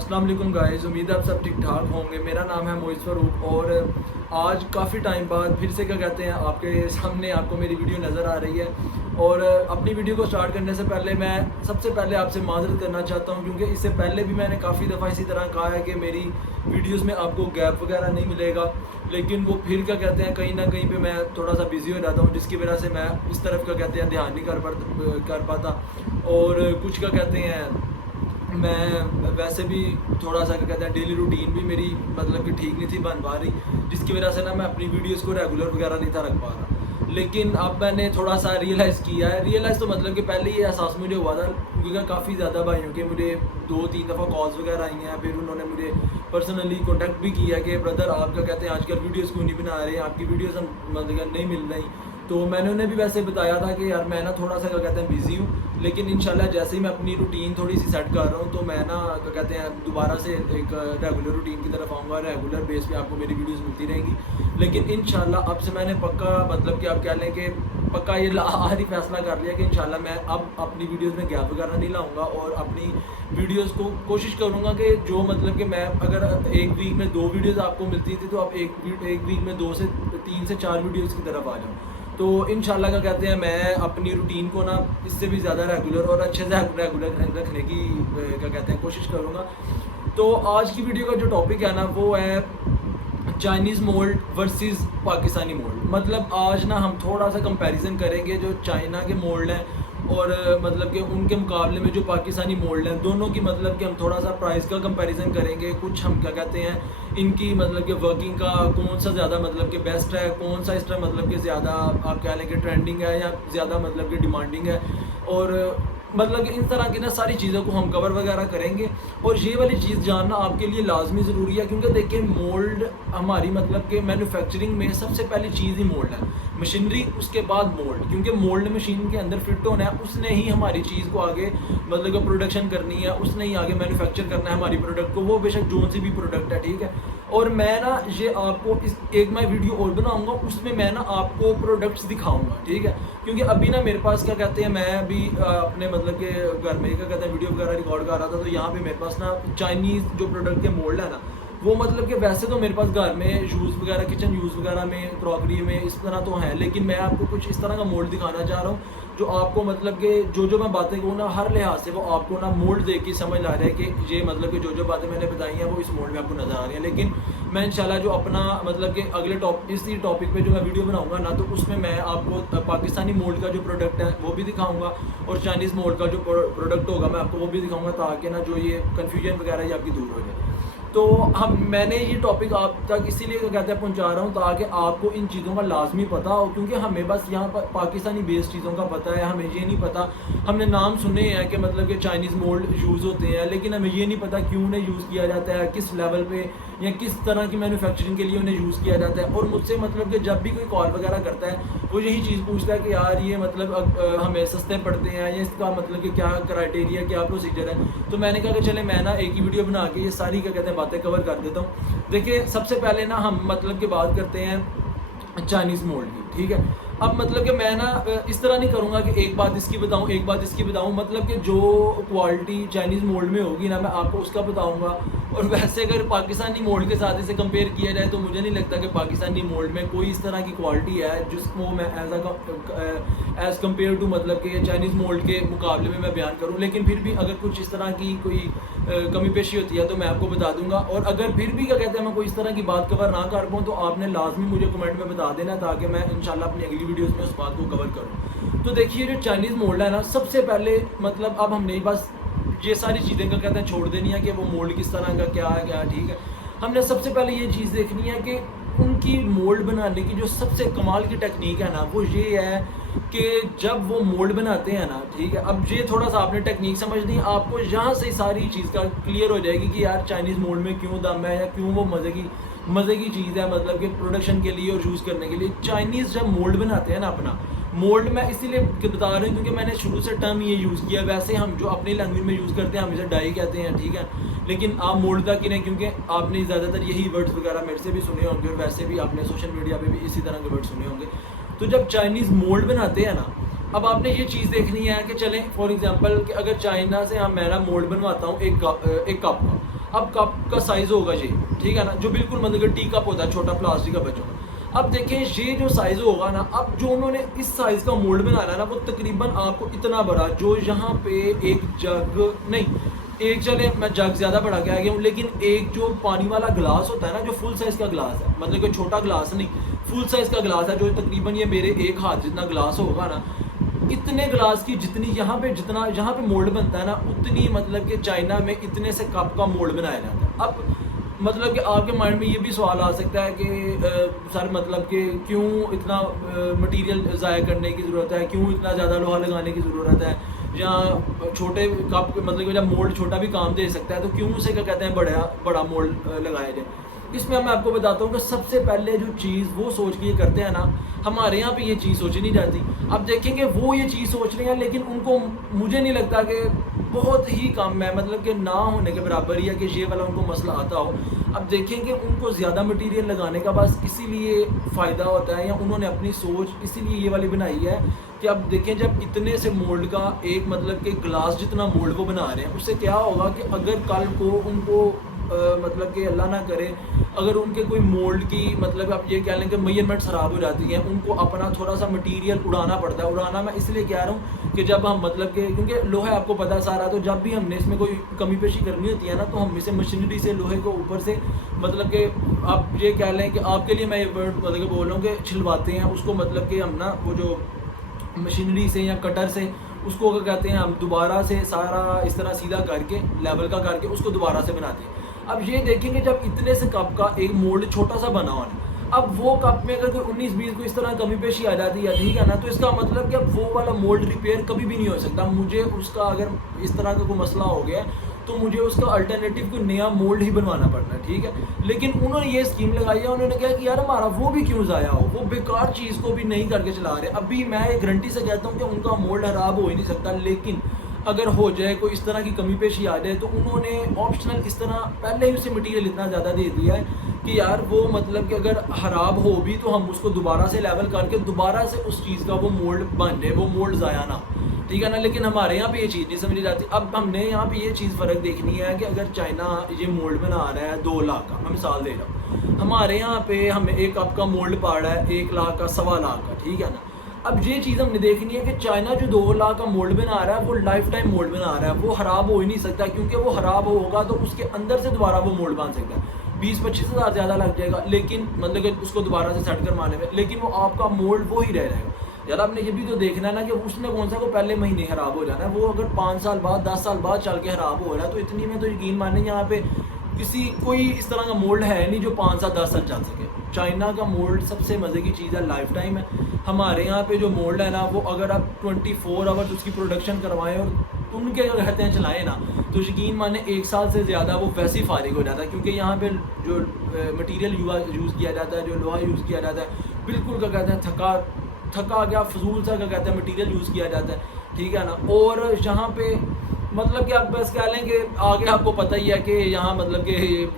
अस्सलाम वालेकुम गाइस, उम्मीद है आप सब ठीक ठाक होंगे। मेरा नाम है मोइज़ फ़ारूक और आज काफ़ी टाइम बाद फिर से क्या कहते हैं आपके सामने आपको मेरी वीडियो नज़र आ रही है। और अपनी वीडियो को स्टार्ट करने से पहले मैं सबसे पहले आपसे माज़रत करना चाहता हूं, क्योंकि इससे पहले भी मैंने काफ़ी दफ़ा इसी तरह कहा है कि मेरी वीडियोस में आपको गैप वगैरह नहीं मिलेगा, लेकिन वो फिर क्या कहते हैं कहीं ना कहीं पे मैं थोड़ा सा बिज़ी हो जाता हूँ, जिसकी वजह से मैं इस तरफ क्या कहते हैं ध्यान नहीं कर पाता। और कुछ क्या कहते हैं मैं वैसे भी थोड़ा सा क्या कहते हैं डेली रूटीन भी मेरी मतलब कि ठीक नहीं थी बन पा रही, जिसकी वजह से ना मैं अपनी वीडियोस को रेगुलर वगैरह नहीं था रख पा रहा। लेकिन अब मैंने थोड़ा सा रियलाइज़ किया है, रियलाइज़ तो मतलब कि पहले ये एहसास मुझे हुआ था, क्योंकि काफ़ी ज़्यादा भाइयों के मुझे 2-3 दफ़ा कॉल्स वगैरह आई हैं, फिर उन्होंने मुझे पर्सनली कॉन्टैक्ट भी किया कि ब्रदर आप क्या कहते हैं आजकल वीडियोज़ क्यों नहीं बना रहे हैं, आपकी वीडियोज़ हम मतलब नहीं मिल रही। तो मैंने उन्हें भी वैसे बताया था कि यार मैं ना थोड़ा सा क्या कहते हैं बिज़ी हूँ, लेकिन इंशाल्लाह जैसे ही मैं अपनी रूटीन थोड़ी सी सेट कर रहा हूँ तो मैं ना क्या कहते हैं दोबारा से एक रेगुलर रूटीन की तरफ आऊँगा, रेगुलर बेस पे आपको मेरी वीडियोस मिलती रहेंगी। लेकिन इंशाल्लाह अब से मैंने पक्का मतलब कि आप कह लें कि पक्का ये आज ही फैसला कर लिया कि इंशाल्लाह मैं अब अपनी वीडियोस में गैप वगैरह नहीं लाऊंगा और अपनी वीडियोस को कोशिश करूँगा कि जो मतलब कि मैं अगर एक वीक में 2 वीडियोस आपको मिलती थी तो अब एक वीक में 2 से 3 से 4 वीडियोस की तरफ आ जाऊँ। तो इंशाल्लाह क्या कहते हैं मैं अपनी रूटीन को ना इससे भी ज़्यादा रेगुलर और अच्छे से रेगुलर रखने की क्या कहते हैं कोशिश करूँगा। तो आज की वीडियो का जो टॉपिक है ना वो है Chinese mould versus Pakistani mould. मतलब आज ना हम थोड़ा सा कंपैरिजन करेंगे जो चाइना के मोल्ड हैं और मतलब कि उनके मुकाबले में जो पाकिस्तानी मोल्ड हैं, दोनों की मतलब कि हम थोड़ा सा प्राइस का कंपैरिजन करेंगे। कुछ हम क्या कहते हैं इनकी मतलब कि वर्किंग का कौन सा ज़्यादा मतलब कि बेस्ट है, कौन सा इस तरह मतलब कि ज़्यादा आप कह लें कि ट्रेंडिंग है या ज़्यादा मतलब कि डिमांडिंग है। और मतलब कि इन तरह की ना सारी चीज़ों को हम कवर वगैरह करेंगे। और ये वाली चीज़ जानना आपके लिए लाजमी ज़रूरी है, क्योंकि देखिए मोल्ड हमारी मतलब कि मैन्युफैक्चरिंग में सबसे पहली चीज़ ही मोल्ड है, मशीनरी उसके बाद मोल्ड। क्योंकि मोल्ड मशीन के अंदर फिट होना है, उसने ही हमारी चीज़ को आगे मतलब कि प्रोडक्शन करनी है, उसने ही आगे मैन्युफैक्चर करना है हमारी प्रोडक्ट को, वो बेशक जो सी भी प्रोडक्ट है, ठीक है। और मैं ना ये आपको इस एक मैं वीडियो और बनाऊंगा, उसमें मैं ना आपको प्रोडक्ट्स दिखाऊंगा, ठीक है। क्योंकि अभी ना मेरे पास क्या कहते हैं मैं अभी अपने मतलब के घर में क्या कहते हैं वीडियो वगैरह रिकॉर्ड कर रहा था, तो यहाँ पे मेरे पास ना चाइनीज़ जो प्रोडक्ट के मोल्ड है ना वो मतलब कि वैसे तो मेरे पास घर में यूज़ वगैरह किचन यूज़ वगैरह में क्रॉकरी में इस तरह तो है, लेकिन मैं आपको कुछ इस तरह का मोल्ड दिखाना चाह रहा हूँ जो आपको मतलब कि जो मैं बातें कहूँ ना हर लिहाज से वो आपको ना मोल्ड देख के समझ आ रहा है कि ये मतलब कि जो बातें मैंने बताई हैं वो इस मोल्ड में आपको नज़र आ रही हैं। लेकिन मैं इंशाल्लाह जो अपना मतलब कि अगले इसी टॉपिक पे जो मैं वीडियो बनाऊंगा ना तो उसमें मैं आपको पाकिस्तानी मोल्ड का जो प्रोडक्ट है वो भी दिखाऊंगा और चाइनीज़ मोल्ड का जो प्रोडक्ट होगा मैं आपको वो भी दिखाऊंगा, ताकि ना जो ये कन्फ्यूजन वगैरह ये आपकी दूर हो जाए। तो मैंने ये टॉपिक आप तक इसीलिए कहते हैं पहुंचा रहा हूँ ताकि आपको इन चीज़ों का लाजमी पता हो, क्योंकि हमें बस यहाँ पर पाकिस्तानी बेस्ड चीज़ों का पता है, हमें ये नहीं पता। हमने नाम सुने हैं कि मतलब कि चाइनीज़ मोल्ड यूज़ होते हैं, लेकिन हमें ये नहीं पता क्यों उन्हें यूज़ किया जाता है, किस लेवल पे या किस तरह की मैन्युफैक्चरिंग के लिए उन्हें यूज़ किया जाता है। और मुझसे मतलब कि जब भी कोई कॉल वगैरह करता है वो यही चीज़ पूछता है कि यार ये मतलब हमें सस्ते पड़ते हैं या इसका मतलब कि क्या क्राइटेरिया क्या प्रोसीजर है। तो मैंने कहा कि चले मैं ना एक ही वीडियो बना के ये सारी क्या कहते हैं बातें कवर कर देता हूँ। देखिए सबसे पहले ना हम मतलब की बात करते हैं चाइनीज़ मोल्ड की, ठीक है। अब मतलब कि मैं ना इस तरह नहीं करूँगा कि एक बात इसकी बताऊँ एक बात इसकी बताऊँ, मतलब कि जो क्वालिटी चाइनीज़ मोल्ड में होगी ना मैं आपको उसका बताऊँगा। और वैसे अगर पाकिस्तानी मोल्ड के साथ इसे कंपेयर किया जाए तो मुझे नहीं लगता कि पाकिस्तानी मोल्ड में कोई इस तरह की क्वालिटी है जिसको मैं एज कम्पेयर टू मतलब कि चाइनीज़ मोल्ड के मुकाबले में मैं बयान करूँ। लेकिन फिर भी अगर कुछ इस तरह की कोई कमी पेशी होती है तो मैं आपको बता दूंगा। और अगर फिर भी क्या कहते हैं मैं कोई इस तरह की बात कवर ना कर पाऊँ तो आपने लाजमी मुझे कमेंट में बता देना, ताकि मैं इंशाल्लाह अपनी अगली वीडियोस में उस बात को कवर करूँ। तो देखिए जो चाइनीज़ मोल्ड है ना सबसे पहले मतलब अब हमने बस ये सारी चीज़ें क्या कहते हैं छोड़ देनी है कि वो मोल्ड किस तरह का क्या है, ठीक है। हमने सबसे पहले ये चीज़ देखनी है कि उनकी मोल्ड बनाने की जो सबसे कमाल की टेक्निक है ना वो ये है कि जब वो मोल्ड बनाते हैं ना, ठीक है। अब ये थोड़ा सा आपने टेक्निक समझनी है, आपको यहाँ से सारी चीज़ का क्लियर हो जाएगी कि यार चाइनीज़ मोल्ड में क्यों दम है या क्यों वो मज़े की चीज़ है मतलब कि प्रोडक्शन के लिए और यूज़ करने के लिए। चाइनीज़ जब मोल्ड बनाते हैं ना अपना मोल्ड मैं इसीलिए बता रहा हूँ क्योंकि मैंने शुरू से टर्म ये यूज़ किया, वैसे हम जो अपनी लैंग्वेज में यूज़ करते हैं हम इसे डाई कहते हैं, ठीक है। लेकिन आप मोल्ड तक ही नहीं, क्योंकि आपने ज़्यादातर यही वर्ड्स वगैरह मेरे से भी सुने होंगे और वैसे भी आपने सोशल मीडिया पे भी इसी तरह के वर्ड सुने होंगे। तो जब चाइनीज़ मोल्ड बनाते हैं ना अब आपने ये चीज़ देखनी है कि चलें फॉर एग्जांपल कि अगर चाइना से मैं ना मोल्ड बनवाता हूँ एक कप का, अब कप का साइज़ होगा ये, ठीक है ना, जो बिल्कुल मतलब कि टी कप होता है छोटा प्लास्टिक का बच्चों का। अब देखें ये जो साइज़ होगा ना, अब जो उन्होंने इस साइज़ का मोल्ड बनाना है ना, वो तकरीबन आपको इतना बड़ा, जो यहाँ पे एक जग नहीं, एक चले मैं जग ज़्यादा बढ़ा के आ गया हूँ, लेकिन एक जो पानी वाला गिलास होता है ना, जो फुल साइज़ का गिलास है, मतलब कि छोटा गिलास नहीं, फुल साइज़ का गिलास है, जो तकरीबन ये मेरे एक हाथ जितना गिलास होगा ना, इतने गिलास की जितनी यहाँ पे जितना यहाँ पे मोल्ड बनता है ना, उतनी मतलब कि चाइना में इतने से कप का मोल्ड बनाया जाता है। अब मतलब कि आपके माइंड में ये भी सवाल आ सकता है कि सर मतलब कि क्यों इतना मटेरियल ज़ाया करने की ज़रूरत है, क्यों इतना ज़्यादा लोहा लगाने की ज़रूरत है, या छोटे कप मतलब कि जब मोल्ड छोटा भी काम दे सकता है, तो क्यों उसे क्या कहते हैं बड़ा मोल्ड लगाया जाए। इसमें मैं आपको बताता हूँ कि सबसे पहले जो चीज़ वो सोच के ये करते हैं ना, हमारे यहाँ पे ये चीज़ सोची नहीं जाती। अब देखेंगे वो ये चीज़ सोच रहे हैं, लेकिन उनको मुझे नहीं लगता कि बहुत ही कम है, मतलब कि ना होने के बराबर ही है कि ये वाला उनको मसला आता हो। अब देखेंगे उनको ज़्यादा मटेरियल लगाने का बस इसीलिए फ़ायदा होता है, या उन्होंने अपनी सोच इसीलिए ये वाली बनाई है कि अब देखें जब इतने से मोल्ड का एक मतलब कि ग्लास जितना मोल्ड वो बना रहे हैं, उससे क्या होगा कि अगर कल को उनको मतलब कि अल्लाह ना करे अगर उनके कोई मोल्ड की मतलब आप ये कह लें कि मेजरमेंट्स ख़राब हो जाती हैं, उनको अपना थोड़ा सा मटेरियल उड़ाना पड़ता है। उड़ाना मैं इसलिए कह रहा हूँ कि जब हम मतलब कि क्योंकि लोहा आपको पता है सारा, तो जब भी हमने इसमें कोई कमी पेशी करनी होती है ना, तो हम इसे मशीनरी से लोहे को ऊपर से मतलब कि आप ये कह लें कि आपके लिए मैं ये वर्ड मतलब कि बोल रहा हूँ कि छिलवाते हैं उसको, मतलब कि हम ना वो जो मशीनरी से या कटर से उसको क्या कहते हैं, हम दोबारा से सारा इस तरह सीधा करके लेवल का करके उसको दोबारा से बनाते हैं। अब ये देखेंगे जब इतने से कप का एक मोल्ड छोटा सा बना हुआ है, अब वो कप में अगर कोई 19-20 को इस तरह कमी पेशी आ जाती है, ठीक है ना, तो इसका मतलब कि अब वो वाला मोल्ड रिपेयर कभी भी नहीं हो सकता। मुझे उसका अगर इस तरह का कोई मसला हो गया तो मुझे उसका अल्टरनेटिव कोई नया मोल्ड ही बनवाना पड़ता है, ठीक है। लेकिन उन्होंने ये स्कीम लगाई है, उन्होंने कहा कि यार हमारा वो भी क्यों ज़ाया हो, वो बेकार चीज़ को भी नहीं करके चला रहे। अभी मैं गारंटी से कहता हूँ कि उनका मोल्ड खराब हो ही नहीं सकता, लेकिन अगर हो जाए कोई इस तरह की कमी पेशी आ जाए तो उन्होंने ऑप्शनल इस तरह पहले ही उसे मटेरियल इतना ज़्यादा दे दिया है कि यार वो मतलब कि अगर ख़राब हो भी तो हम उसको दोबारा से लेवल करके दोबारा से उस चीज़ का वो मोल्ड बन जाए, वो मोल्ड ज़ाया ना, ठीक है ना। लेकिन हमारे यहाँ पे ये चीज़ नहीं समझी जाती। अब हमने यहाँ पे ये चीज़ फ़र्क देखनी है कि अगर चाइना ये मोल्ड बना रहा है 2 लाख का, मैं मिसाल दे रहा हूँ, हमारे यहाँ पे हमें एक कप का मोल्ड पड़ रहा है 1 लाख का, 1.25 लाख का, ठीक है ना। अब ये चीज़ हमने देखनी है कि चाइना जो 2 लाख का मोल्ड बना रहा है वो लाइफ टाइम मोल्ड बना रहा है, वो ख़राब हो ही नहीं सकता, क्योंकि वो ख़राब होगा तो उसके अंदर से दोबारा वो मोल्ड बन सकता है। 20-25 हज़ार ज़्यादा लग जाएगा, लेकिन मतलब कि उसको दोबारा से सेट करवाने में, लेकिन वो आपका मोल्ड वो ही रह जाएगा। यार आपने ये भी तो देखना है ना कि उसने कौन सा को पहले महीने ख़राब हो जाना है, वो अगर 5 साल बाद 10 साल बाद चल के ख़राब हो रहा है, तो इतनी में तो यकीन माने यहाँ पे कोई इस तरह का मोल्ड है नहीं जो 5 साल 10 साल चल सके। चाइना का मोल्ड सबसे मज़े की चीज़ है, लाइफ टाइम है। हमारे यहाँ पे जो मोल्ड है ना, वो अगर आप 24 आवर्स उसकी प्रोडक्शन करवाएं और उनके जो रहते हैं चलाएं ना, तो यकीन माने 1 साल से ज़्यादा वो वैसे ही फारिग हो जाता है, क्योंकि यहाँ पे जो मटेरियल यूज़ किया जाता है, जो लोहा यूज़ किया जाता है, बिल्कुल क्या कहते हैं थका गया फजूल सा क्या कहते हैं मटेरियल यूज़ किया जाता है, ठीक है ना। और यहाँ पे मतलब कि आप बस कह लें कि आगे आपको पता ही है कि यहाँ मतलब कि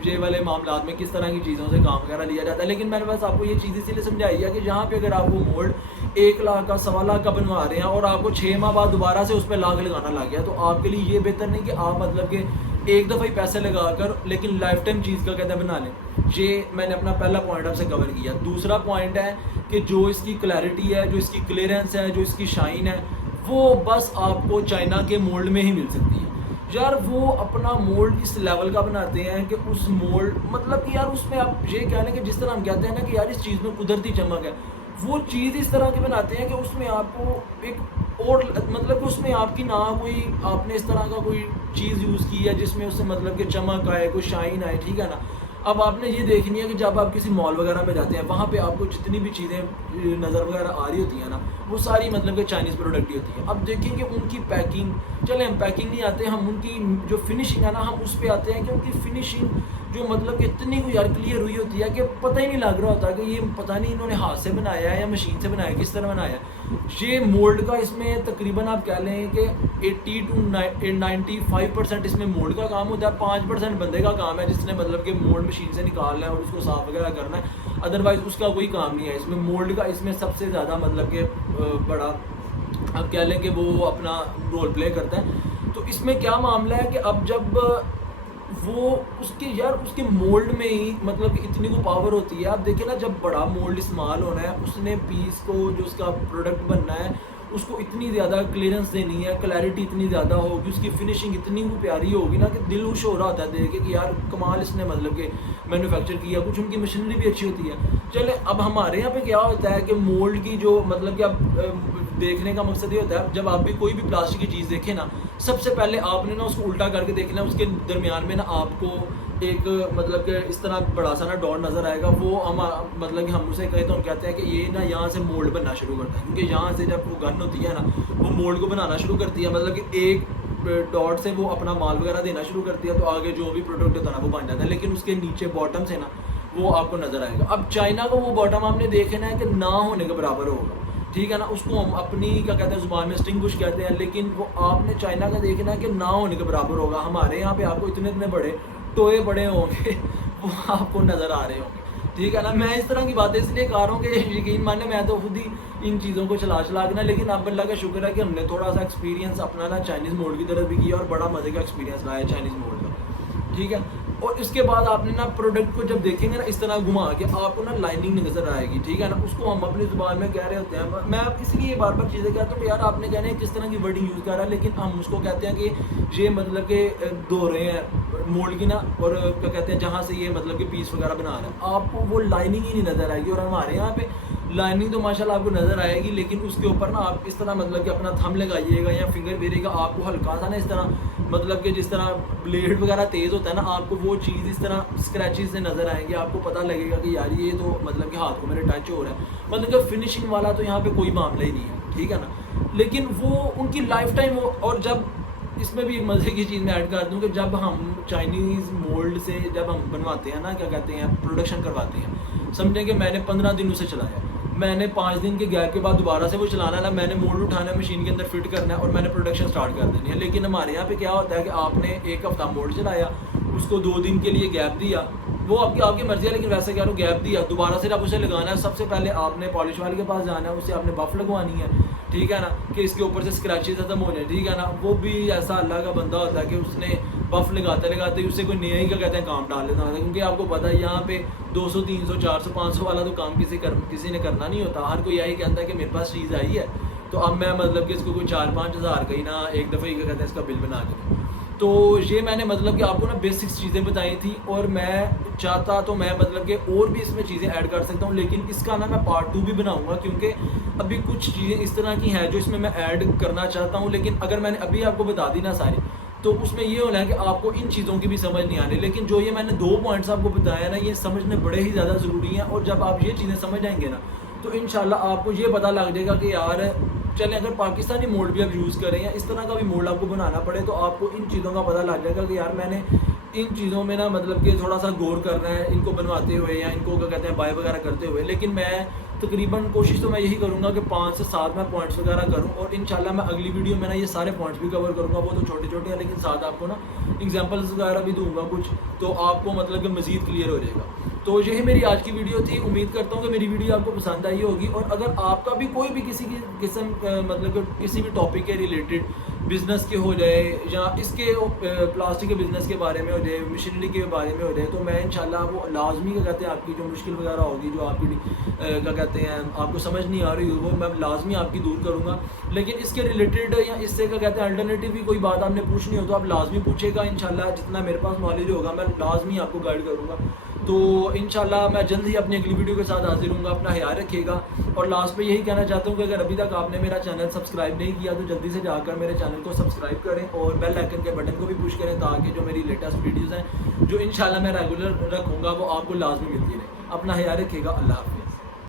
ये वाले मामलात में किस तरह की चीज़ों से काम वगैरह लिया जाता है। लेकिन मैंने बस आपको ये चीज़ इसीलिए समझाई है कि यहाँ पे अगर आप वो मोल्ड 1 लाख का 1.25 लाख का बनवा रहे हैं और आपको 6 माह बाद दोबारा से उस पर लाख लगाना लग गया, तो आपके लिए ये बेहतर नहीं कि आप मतलब कि एक दफ़ा ही पैसे लगा कर लेकिन लाइफ टाइम चीज़ का कहते हैं बना लें। ये मैंने अपना पहला पॉइंट आपसे कवर किया। दूसरा पॉइंट है कि जो इसकी क्लैरिटी है, जो इसकी क्लियरेंस है, जो इसकी शाइन है, वो बस आपको चाइना के मोल्ड में ही मिल सकती है। यार वो अपना मोल्ड इस लेवल का बनाते हैं कि उस मोल्ड मतलब कि यार उसमें आप ये कह लें कि जिस तरह हम कहते हैं ना कि यार इस चीज़ में कुदरती चमक है, वो चीज़ इस तरह की बनाते हैं कि उसमें आपको एक और मतलब कि उसमें आपकी ना कोई आपने इस तरह का कोई चीज़ यूज़ की है जिसमें उससे मतलब कि चमक आए, कोई शाइन आए, ठीक है ना। अब आपने ये देखनी है कि जब आप किसी मॉल वगैरह में जाते हैं, वहाँ पे आपको जितनी भी चीज़ें नज़र वगैरह आ रही होती हैं ना, वो सारी मतलब कि चाइनीज़ प्रोडक्ट ही होती है। अब देखेंगे उनकी पैकिंग, चले हम पैकिंग नहीं आते, हम उनकी जो फिनिशिंग है ना, हम उस पर आते हैं कि उनकी फिनिशिंग जो मतलब कि इतनी कोई यार क्लियर हुई होती है कि पता ही नहीं लग रहा होता कि ये पता नहीं इन्होंने हाथ से बनाया है या मशीन से बनाया है, किस तरह बनाया है। ये मोल्ड का इसमें तकरीबन आप कह लें कि 80 to 95% इसमें मोल्ड का काम होता है, 5% बंदे का काम है जिसने मतलब कि मोल्ड मशीन से निकालना है और उसको साफ वगैरह करना है, अदरवाइज़ उसका कोई काम नहीं है इसमें। मोल्ड का इसमें सबसे ज़्यादा मतलब कि बड़ा आप कह लें कि वो अपना रोल प्ले करता है। तो इसमें क्या मामला है कि अब जब وہ اس کے مولڈ میں ہی مطلب کہ اتنی کو پاور ہوتی ہے. آپ دیکھیں نا جب بڑا مولڈ استعمال ہونا ہے اس نے پیس کو جو اس کا پروڈکٹ بننا ہے اس کو اتنی زیادہ کلیئرنس دینی ہے, کلیئرٹی اتنی زیادہ ہوگی, اس کی فنشنگ اتنی پیاری ہوگی نا کہ دل خوش ہو رہا ہوتا ہے دیکھ کے کہ یار کمال اس نے مطلب کہ مینوفیکچر کیا. کچھ ان کی مشینری بھی اچھی ہوتی ہے. چلے اب ہمارے یہاں پہ کیا ہوتا ہے کہ مولڈ کی جو مطلب کہ اب دیکھنے کا مقصد یہ ہوتا ہے جب آپ بھی کوئی بھی پلاسٹک کی چیز دیکھیں نا سب سے پہلے آپ نے نا اس کو الٹا کر کے دیکھنا ہے. اس کے درمیان میں نا آپ کو ایک مطلب کہ اس طرح بڑا سا نا ڈاٹ نظر آئے گا. وہ ہم مطلب کہ ہم اسے کہیں تو ہم کہتے ہیں کہ یہ نا یہاں سے مولڈ بننا شروع کرتا ہے, کیونکہ یہاں سے جب وہ گن ہوتی ہے نا وہ مولڈ کو بنانا شروع کرتی ہے. مطلب کہ ایک ڈاٹ سے وہ اپنا مال وغیرہ دینا شروع کرتی ہے تو آگے جو بھی پروڈکٹ ہوتا ہے نا وہ بن جاتا ہے. لیکن اس کے نیچے باٹم سے نا وہ آپ کو نظر آئے گا. اب چائنا کا وہ باٹم آپ نے دیکھنا ہے کہ نہ ہونے کے برابر ہوگا, ٹھیک ہے نا. اس کو ہم اپنی کیا کہتے ہیں زبان میں اسٹنگوش کہتے ہیں, لیکن وہ آپ نے چائنا کا دیکھنا ہے کہ نہ ہونے کے برابر ہوگا. ہمارے یہاں پہ آپ کو اتنے بڑے ٹوئے بڑے ہوں گے وہ آپ کو نظر آ رہے ہوں گے, ٹھیک ہے نا. میں اس طرح کی باتیں اس لیے کہہ رہا ہوں کہ یقین مانے میں تو خود ہی ان چیزوں کو چلا کے نا, لیکن اب اللہ کا شکر ہے کہ ہم نے تھوڑا سا ایکسپیرینس اپنا نا چائنیز موڈ کی طرف بھی کیا اور بڑا مزے کا ایکسپیرینس رہا ہے چائنیز موڈ کا, ٹھیک ہے. اور اس کے بعد آپ نے نا پروڈکٹ کو جب دیکھیں گے نا اس طرح گھما کے آپ کو نا لائننگ نظر آئے گی, ٹھیک ہے نا. اس کو ہم اپنی زبان میں کہہ رہے ہوتے ہیں, میں اس لیے بار بار چیزیں کہتا ہوں کہ یار آپ نے کہنا ہے کس طرح کی ورڈنگ یوز کر رہا ہے, لیکن ہم اس کو کہتے ہیں کہ یہ مطلب کہ دو رہے ہیں مولڈ کی نا, اور کیا کہتے ہیں جہاں سے یہ مطلب کہ پیس وغیرہ بنا رہے ہیں آپ کو وہ لائننگ ہی نہیں نظر آئے گی. اور ہمارے یہاں پہ لائننگ تو ماشاءاللہ آپ کو نظر آئے گی, لیکن اس کے اوپر نا آپ اس طرح مطلب کہ اپنا تھم لگائیے گا یا فنگر پھیرے گا, آپ کو ہلکا سا نا اس طرح مطلب کہ جس طرح بلیڈ وغیرہ تیز ہوتا ہے نا آپ کو وہ چیز اس طرح اسکریچز سے نظر آئیں گے. آپ کو پتہ لگے گا کہ یار یہ تو مطلب کہ ہاتھ کو میرے ٹچ ہو رہا ہے. مطلب کہ فنشنگ والا تو یہاں پہ کوئی معاملہ ہی نہیں ہے, ٹھیک ہے نا. لیکن وہ ان کی لائف ٹائم اور جب اس میں بھی ایک مزے کی چیز میں ایڈ کر دوں کہ جب ہم چائنیز مولڈ سے جب ہم بنواتے ہیں نا کیا کہتے ہیں پروڈکشن کرواتے ہیں, سمجھیں کہ میں نے 15 دن اسے چلایا, میں نے 5 دن کے گیپ کے بعد دوبارہ سے وہ چلانا ہے نا, میں نے مولڈ اٹھانا ہے مشین کے اندر فٹ کرنا ہے اور میں نے پروڈکشن سٹارٹ کر دینی ہے. لیکن ہمارے یہاں پہ کیا ہوتا ہے کہ آپ نے ایک ہفتہ مولڈ چلایا, اس کو 2 دن کے لیے گیپ دیا, وہ آپ کی مرضی ہے, لیکن ویسے کہہ رہا ہوں گیپ دیا, دوبارہ سے جب اسے لگانا ہے سب سے پہلے آپ نے پالش والے کے پاس جانا ہے, اسے آپ نے بف لگوانی ہے, ٹھیک ہے نا, کہ اس کے اوپر سے اسکریچز ختم ہو جائیں, ٹھیک ہے نا. وہ بھی ایسا اللہ کا بندہ ہوتا ہے کہ اس نے بف لگاتے اس سے کوئی نیا ہی کا کہتے ہیں کام ڈال لیتا ہے, کیونکہ آپ کو پتہ ہے یہاں پہ 200 300 400 500 والا تو کام کسی نے کرنا نہیں ہوتا. ہر کوئی یہی کہتا ہے کہ میرے پاس چیز آئی ہے تو اب میں مطلب کہ اس کو کوئی 4-5 ہزار کا ہی نا ایک دفعہ ہی کا کہتے ہیں اس کا بل بنا کے دوں. تو یہ میں نے مطلب کہ آپ کو نا بیسکس چیزیں بتائی تھیں, اور میں چاہتا تو میں مطلب کہ اور بھی اس میں چیزیں ایڈ کر سکتا ہوں, لیکن اس کا نا میں پارٹ 2 بھی بناؤں گا, کیونکہ ابھی کچھ چیزیں اس طرح کی ہیں جو اس میں ایڈ کرنا چاہتا ہوں. لیکن اگر میں نے ابھی آپ کو بتا دی نا ساری تو اس میں یہ ہونا ہے کہ آپ کو ان چیزوں کی بھی سمجھ نہیں آنی. لیکن جو یہ میں نے 2 پوائنٹس آپ کو بتایا نا یہ سمجھنے بڑے ہی زیادہ ضروری ہیں, اور جب آپ یہ چیزیں سمجھ جائیں گے نا تو انشاءاللہ آپ کو یہ پتہ لگ جائے گا کہ یار چلیں اگر پاکستانی مولڈ بھی آپ یوز کریں یا اس طرح کا بھی مولڈ آپ کو بنانا پڑے تو آپ کو ان چیزوں کا پتہ لگ جائے گا کہ یار میں نے ان چیزوں میں نا مطلب کہ تھوڑا سا غور کرنا ہے ان کو بنواتے ہوئے یا ان کو کیا کہتے ہیں بائی وغیرہ کرتے ہوئے. لیکن میں تقریباً کوشش تو میں یہی کروں گا کہ 5 سے 7 میں پوائنٹس وغیرہ کروں, اور انشاءاللہ میں اگلی ویڈیو میں نا یہ سارے پوائنٹس بھی کور کروں گا. وہ تو چھوٹے چھوٹے ہیں لیکن ساتھ آپ کو نا ایگزامپلس وغیرہ بھی دوں گا کچھ, تو آپ کو مطلب کہ مزید کلیئر ہو جائے گا. تو یہی میری آج کی ویڈیو تھی. امید کرتا ہوں کہ میری ویڈیو آپ کو پسند آئی ہوگی, اور اگر آپ کا بھی کوئی بھی کسی کی قسم مطلب کہ کسی بھی ٹاپک کے ریلیٹڈ بزنس کے ہو جائے یا اس کے پلاسٹک کے بزنس کے بارے میں ہو جائے, مشینری کے بارے میں ہو جائے, تو میں انشاءاللہ وہ لازمی کیا کہتے ہیں آپ کی جو مشکل وغیرہ ہوگی جو آپ کی کیا کہتے ہیں آپ کو سمجھ نہیں آ رہی وہ میں لازمی آپ کی دور کروں گا. لیکن اس کے ریلیٹڈ یا اس سے کیا کہتے ہیں الٹرنیٹیو بھی کوئی بات آپ نے پوچھنی ہو تو آپ لازمی پوچھے گا. انشاءاللہ جتنا میرے پاس نالج ہوگا میں لازمی آپ کو گائیڈ کروں گا. تو انشاءاللہ میں جلد ہی اپنی اگلی ویڈیو کے ساتھ حاضر ہوں گا. اپنا خیال رکھیے گا, اور لاسٹ پہ یہی کہنا چاہتا ہوں کہ اگر ابھی تک آپ نے میرا چینل سبسکرائب نہیں کیا تو جلدی سے جا کر میرے چینل کو سبسکرائب کریں اور بیل آئکن کے بٹن کو بھی پوش کریں, تاکہ جو میری لیٹسٹ ویڈیوز ہیں جو انشاءاللہ میں ریگولر رکھوں گا وہ آپ کو لازمی ملتی رہے. اپنا خیال رکھیے گا. اللہ حافظ.